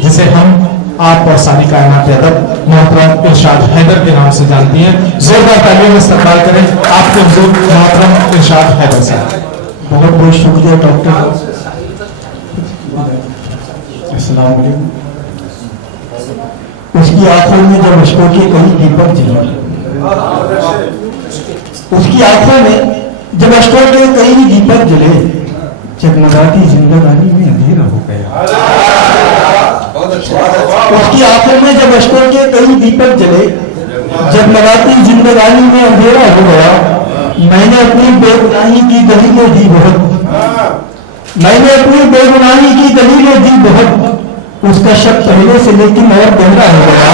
जिसे हम आप और सारी कायनात अदब मोहतरम इरशाद हैदर के नाम से जानती हैं। जोरदार तालियों में इस्तकबाल करें आपके हुजूर मोहतरम इरशाद हैदर साहब। बहुत बहुत शुक्रिया डॉक्टर। अस्सलाम वालेकुम। उसकी आंखों में जब अश्कों के कहीं दीपक जले, उसकी आंखों में जब अश्कों के कहीं दीपक जले, जगमगाती जिंदगानी में अंधेरा हो गया। उसकी आंखों में जब अश्कों के कहीं दीपक जले, जगमगाती जिंदगानी में अंधेरा हो गया। मैंने अपनी बेगुनाही की दलीलें दी बहुत, मैंने अपनी बेगुनाही की दलीलें दी बहुत। उसका शक पहले से लेकिन और गहरा हो गया।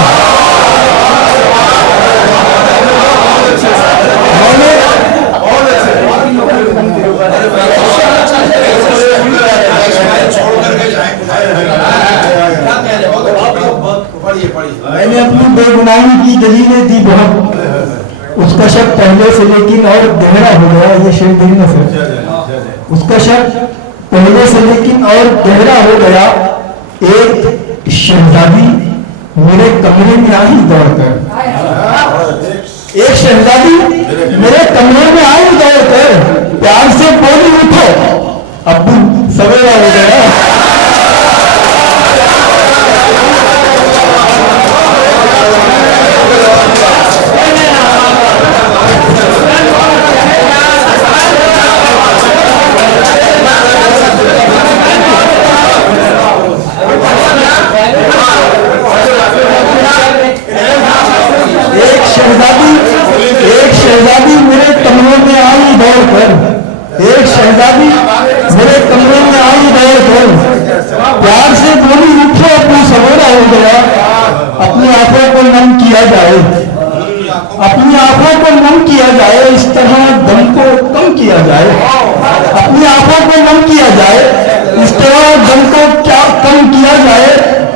मैंने अपनी बेगुनाही की दलीलें दी बहुत, उसका शक पहले से लेकिन और गहरा हो गया। ये शेर देखना सर। उसका शक पहले से लेकिन और गहरा हो गया। एक शहजादी मेरे कमरे में आई दौड़कर, एक शहजादी मेरे कमरे में आई दौड़कर, प्यार से बोली उठो अब्बू सवेरा हो गया। एक शहजादी मेरे कमरे में आई दौड़कर, एक शहजादी मेरे कमरे में आई दौड़कर, प्यार से बोली उठो अपना सवेरा हो गया। अपनी आंखों को नम किया जाए, अपनी आंखों को नम किया जाए, इस तरह दम को कम किया जाए। अपनी आंखों को नम किया जाए, इस तरह दम को क्या कम किया जाए।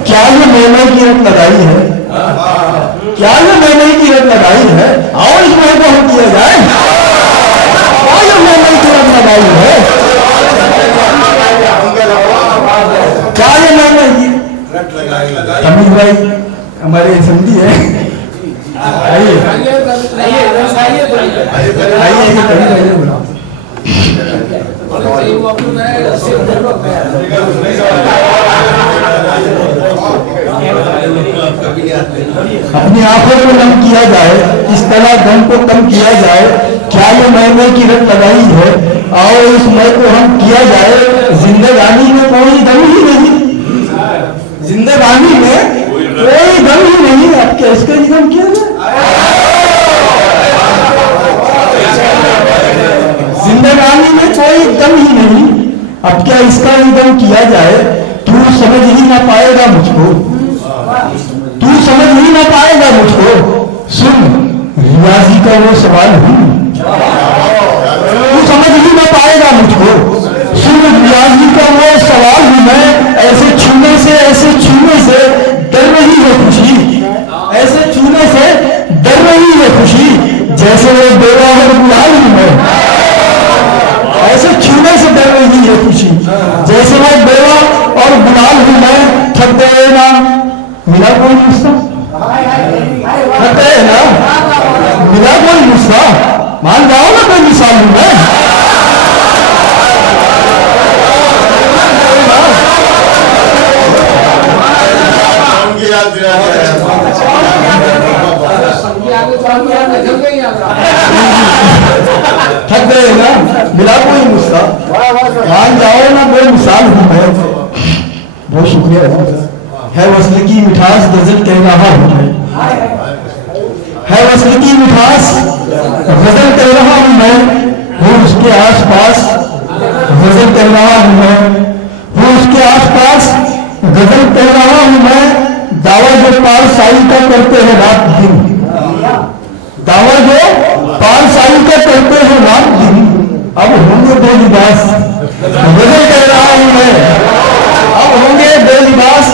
क्या ये मैंने की रट लगाई है, क्या ये मैंने की रट लगाई है। आओ इस महीने को हम किया जाए। क्या ये मैंने की रट लगाई है, क्या ये मैंने की तमीज भाई हमारे समझी है। आइए अपनी आंखों को नम किया जाए, इस तरह दम को कम किया जाए। क्या ये मैं की रट लगाई है। आओ इस मैं को हम किया जाए। जिंदगानी में कोई दम ही नहीं, जिंदगानी में कोई दम ही नहीं। अब क्या इसका निगम किया जाए। जिंदगानी में कोई दम ही नहीं, अब क्या इसका निगम किया जाए। तू समझ ही ना पाएगा मुझको, तू समझ ही ना पाएगा मुझको। सुन रियाजी का वो सवाल हूं, तू समझ ही ना पाएगा मुझको। सुन रियाजी का वो सवाल हूं मैं। ऐसे छूने से, ऐसे छूने से डर रही है खुशी, ऐसे छूने से डर रही है खुशी। जैसे वो बेवा और गुलाल हूं मैं, ऐसे छूने से डर रही है खुशी। जैसे वो बेवा और गुलाल हूं मैं। थक गए ना, मिला कोई नुस्खा, थक गए ना, मिला कोई नुस्खा। मान जाओ ना कोई मिसाल हूं मैं। थक गए ना, मिला कोई नुस्खा। मान जाओ ना कोई मिसाल हूं मैं। बहुत शुक्रिया। है वस्ल की मिठास गजल कह रहा हूं मैं, है वस्ल की मिठास गजल कह रहा हूं मैं। हूँ उसके आस पास गजल कह रहा हूं मैं, हूँ उसके आस पास गजल कह रहा हूं मैं। दावा जो पाल साई का करते हैं रात दिन, दावा जो पाल साई का करते हैं रात दिन। अब होंगे बेलिबास गजल कह रहा हूं मैं, अब होंगे बेलिबास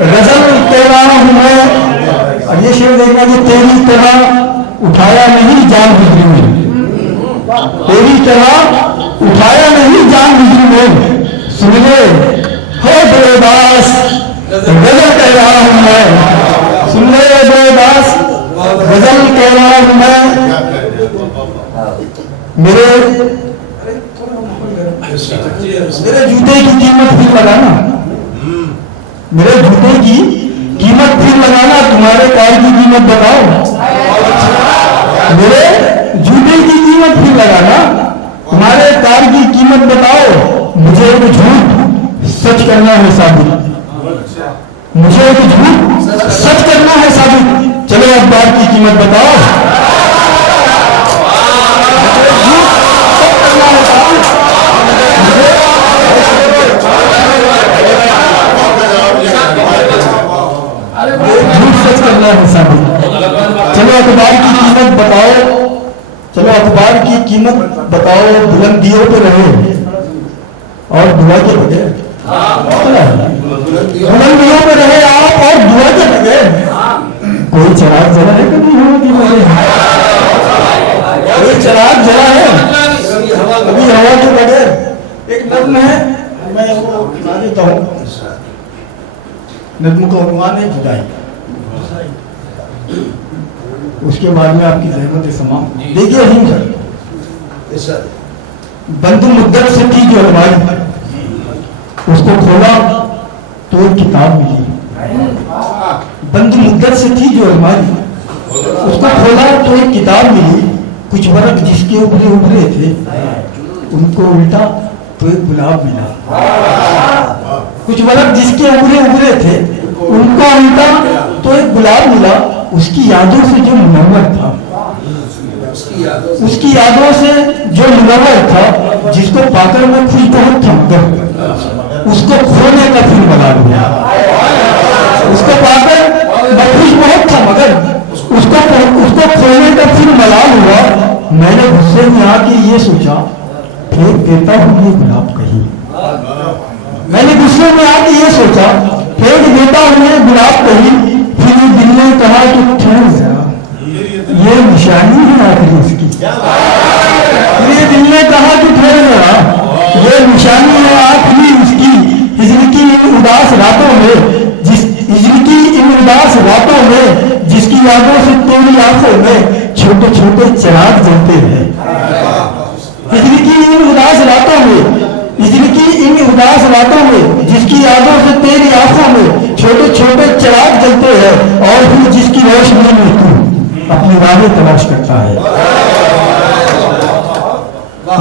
गजल कह रहा हूं मैं। और ये शेर देखना कि तेरी तरह उठाया नहीं जान गुजरी में, तेरी तरह उठाया नहीं जान हुजूर ने, सुन ले हो देवदास गजल कह रहा हूं मैं, सुन ले देवदास गजल कह रहा हूं मैं। मेरे जूते की कीमत फिर लगाना, मेरे जूते की कीमत फिर लगाना, तुम्हारे कार की कीमत बताओ। मेरे जूते की कीमत फिर लगाना, तुम्हारे कार की कीमत बताओ। मुझे एक झूठ सच करना है साबित, मुझे एक झूठ सच करना है साबित। चलो अखबार की कीमत बताओ। सच करना है साबित। चलो अखबार की कीमत बताओ, चलो अखबार की कीमत बताओ। बुलंदियों पे रहे और दुआ के बगैर, बुलंदियों पे रहे आप और दुआ के बगैर। कोई चराग जला है कभी होगी बगैर, कोई चराग जला है कभी हवा के बगैर। एक नज्म है, मैं वो सुना देता हूँ। नज्म का उन्वान है जुदाई, उसके बाद में आपकी जहमत समा। देखिए हिंद सर, बंधु मुद्दत से थी जो अलमारी, उसको खोला तो एक किताब मिली। बंधु मुद्दत से थी जो अलमारी, उसको खोला तो एक किताब मिली। कुछ बरक जिसके उभरे उभरे थे, उनको उल्टा तो एक गुलाब मिला। कुछ बरक जिसके उभरे उभरे थे, उनको उल्टा तो एक गुलाब मिला। उसकी यादों से जो मुनव्वर था, उसकी यादों से जो मुनव्वर था, जिसको पाकर मैं खुश बहुत था मगर उसको खोने का फिर बना दिया। उसको पाकर मैं खुश बहुत था मगर उसको खोने का फिर मलाल हुआ। मैंने गुस्से में आके ये सोचा, फेंक देता हूँ ये गुलाब कहीं। मैंने गुस्से में आके ये सोचा, फेंक देता हूँ ये गुलाब कहीं। फिर दिल ने कहा कि ठहर जरा, ये निशानी है आखिरी इसकी। फिर दिल ने कहा कि ठहर जरा, ये निशानी है आखिरी इसकी। हिजर की इन उदास रातों में, हिजर की इन उदास रातों में, जिसकी यादों से तेरी आंखों में छोटे छोटे चिराग जलते हैं। हिजर की इन उदास रातों में, हिजर की इन उदास रातों में, जिसकी यादों से तेरी आंखों में छोटे छोटे चिराग जलते हैं। और फिर जिसकी रोशनी में तू अपनी राहें तलाश करता है,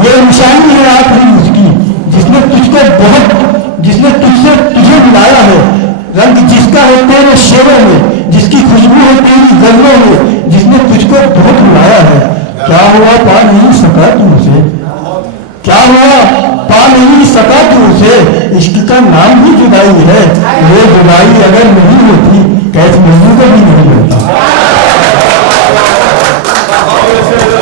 ये निशानी है आखिरी उसकी। जिसने तुझको बहुत, जिसने तुझसे तुझे मिलाया है, रंग जिसका है तेरे शेरों में, जिसकी खुशबू है तेरी गजलों में, जिसने तुझको बहुत मिलाया है। क्या हुआ पा नहीं सका तू उसे, क्या हुआ पा नहीं सका तू उसे। इश्क का नाम ही जुदाई है, ये जुदाई अगर नहीं होती कैसे मजनू को भी नहीं मिलता।